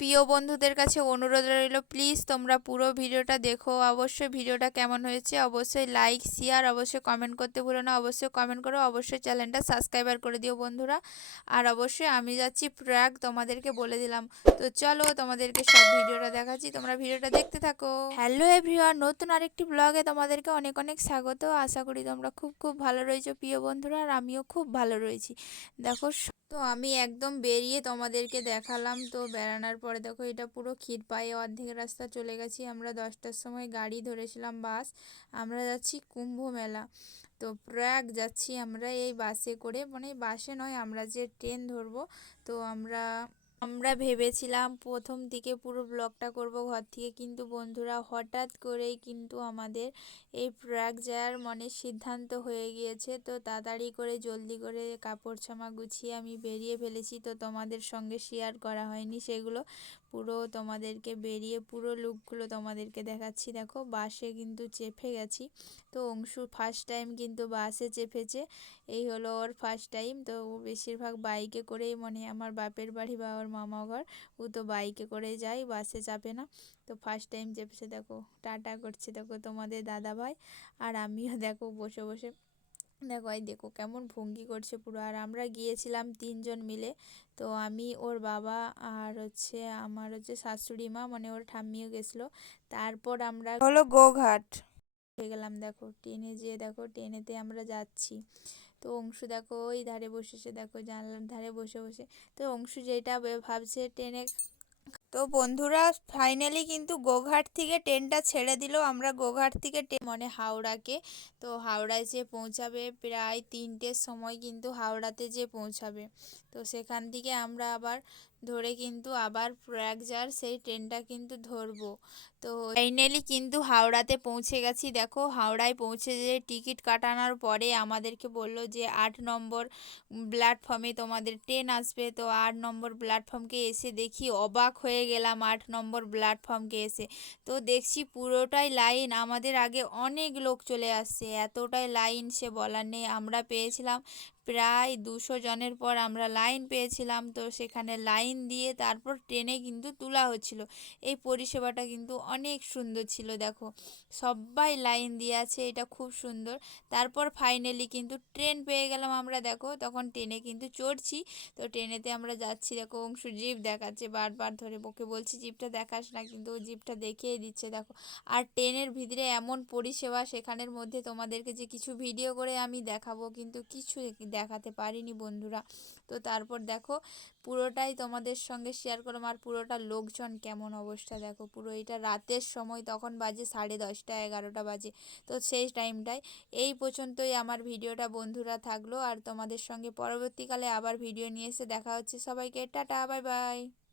প্রিয় বন্ধুদের কাছে অনুরোধ রইল, প্লিজ তোমরা পুরো ভিডিওটা দেখো। অবশ্যই ভিডিওটা কেমন হয়েছে অবশ্যই লাইক শেয়ার অবশ্যই কমেন্ট করতে ভুলো না। অবশ্যই কমেন্ট করো, অবশ্যই চ্যানেলটা সাবস্ক্রাইবার করে দিও বন্ধুরা। আর অবশ্যই আমি যাচ্ছি প্রয়াগ, তোমাদেরকে বলে দিলাম। তো চলো তোমাদেরকে সব ভিডিওটা দেখাচ্ছি, তোমরা ভিডিওটা দেখতে থাকো। হ্যালো এভরিওয়ান, নতুন আরেকটি ব্লগে তোমাদেরকে অনেক অনেক স্বাগত। আশা করি তোমরা খুব খুব ভালো রয়েছো প্রিয় বন্ধুরা, আর আমিও খুব ভালো রয়েছি। দেখো, তো আমি একদম বেরিয়ে তোমাদেরকে দেখালাম। তো বেড়ানোর পরে দেখো, এটা পুরো ক্ষীরপায়ে অর্ধেক রাস্তা চলে গেছি। আমরা 10টার সময় গাড়ি ধরেছিলাম, বাস। আমরা যাচ্ছি কুম্ভ মেলা। তো প্রয়াগ যাচ্ছি আমরা এই বাসে করে, মানে বাসে নয়, আমরা যে ট্রেন ধরবো। তো আমরা আমরা ভেবেছিলাম প্রথম দিকে পুরো ব্লগটা করব ঘর থেকে, কিন্তু বন্ধুরা হঠাৎ করেই কিন্তু আমাদের এই প্রয়াগ যাওয়ার মনে সিদ্ধান্ত হয়ে গিয়েছে। তো তাড়াতাড়ি করে জলদি করে কাপড় জামা গুছিয়ে আমি বেরিয়ে ফেলেছি। তো তোমাদের সঙ্গে শেয়ার করা হয়নি সেগুলো, পুরো তোমাদেরকে বেরিয়ে পুরো লুকগুলো তোমাদেরকে দেখাচ্ছি। দেখো, বাসে কিন্তু চেপে গেছি। তো অংশু ফার্স্ট টাইম কিন্তু বাসে চেপেছে, এই হলো ওর ফার্স্ট টাইম। তো ও বেশিরভাগ বাইকে করেই, মানে আমার বাপের বাড়ি বা ওর মামা ঘর, ও তো বাইকে করে যায়, বাসে চাপে না। তো ফার্স্ট টাইম চেপেছে। দেখো টাটা করছে, দেখো তোমাদের দাদা ভাই। আর আমিও দেখো বসে বসে, দেখো এই দেখো কেমন ভঙ্গি করছে পুরো। আর আমরা গিয়েছিলাম 3জন মিলে। তো আমি, ওর বাবা, আর আমার শাশুড়ি মা, মানে ওর ঠাম্মিও গেছিলো। তারপর আমরা হলো গোঘাট হয়ে গেলাম। দেখো ট্রেনে যেয়ে, দেখো ট্রেনেতে আমরা যাচ্ছি। তো অংশু দেখো ওই ধারে বসেছে, দেখো জানলার ধারে বসে বসে। তো অংশু যেটা ভাবছে ট্রেনে। তো বন্ধুরা ফাইনালি কিন্তু গোঘাট থেকে ট্রেনটা ছেড়ে দিল। আমরা গোঘাট থেকে মানে হাওড়াকে, তো হাওড়ায় যে পৌঁছাবে প্রায় 3টের সময়, কিন্তু হাওড়াতে যে পৌঁছাবে। তো সেখান থেকে আমরা আবার ধরে কিন্তু আবার প্রয়াগ যাওয়ার সেই ট্রেনটা কিন্তু ধরবো। তো ফাইনালি কিন্তু হাওড়াতে পৌঁছে গেছি। দেখো হাওড়ায় পৌঁছে যে টিকিট কাটানোর পরে আমাদেরকে বলল যে 8 নম্বর প্ল্যাটফর্মে তোমাদের ট্রেন আসবে। তো 8 নম্বর প্ল্যাটফর্মকে এসে দেখি, অবাক হয়ে গেলাম 8 নম্বর প্ল্যাটফর্মকে এসে। তো দেখছি পুরোটাই লাইন, আমাদের আগে অনেক লোক চলে আসছে, এতটাই লাইন সে বলার নেই। আমরা পেয়েছিলাম প্রায় 200 জনের পর আমরা লাইন পেয়েছিলাম। তো সেখানে লাইন দিয়ে তারপর ট্রেনে কিন্তু তোলা হচ্ছিল। এই পরিষেবাটা কিন্তু অনেক সুন্দর ছিল। দেখো সবাই লাইন দিয়ে আছে, এটা খুব সুন্দর। তারপর ফাইনালি কিন্তু ট্রেন পেয়ে গেলাম আমরা। দেখো তখন ট্রেনে কিন্তু চড়ছি। তো ট্রেনেতে আমরা যাচ্ছি। দেখো অংশু জিপ দেখাচ্ছে বারবার ধরে, ওকে বলছি জিপটা দেখাস না, কিন্তু ও জিপটা দেখিয়ে দিচ্ছে। দেখো, আর ট্রেনের ভিতরে এমন পরিষেবা, সেখানের মধ্যে তোমাদেরকে যে কিছু ভিডিও করে আমি দেখাবো, কিন্তু কিছু দেখাতে পারিনি বন্ধুরা। তো তারপর দেখো পুরোটাই তোমাদের সঙ্গে শেয়ার করলাম। আর পুরোটা লোকজন কেমন অবস্থা দেখো, পুরো এটা রাতের সময়, তখন বাজে 10:30 11টা বাজে। তো সেই টাইমটায় এই পর্যন্তই আমার ভিডিওটা বন্ধুরা থাকলো। আর তোমাদের সঙ্গে পরবর্তীকালে আবার ভিডিও নিয়ে এসে দেখা হচ্ছে। সবাইকে টাটা, বাই বাই।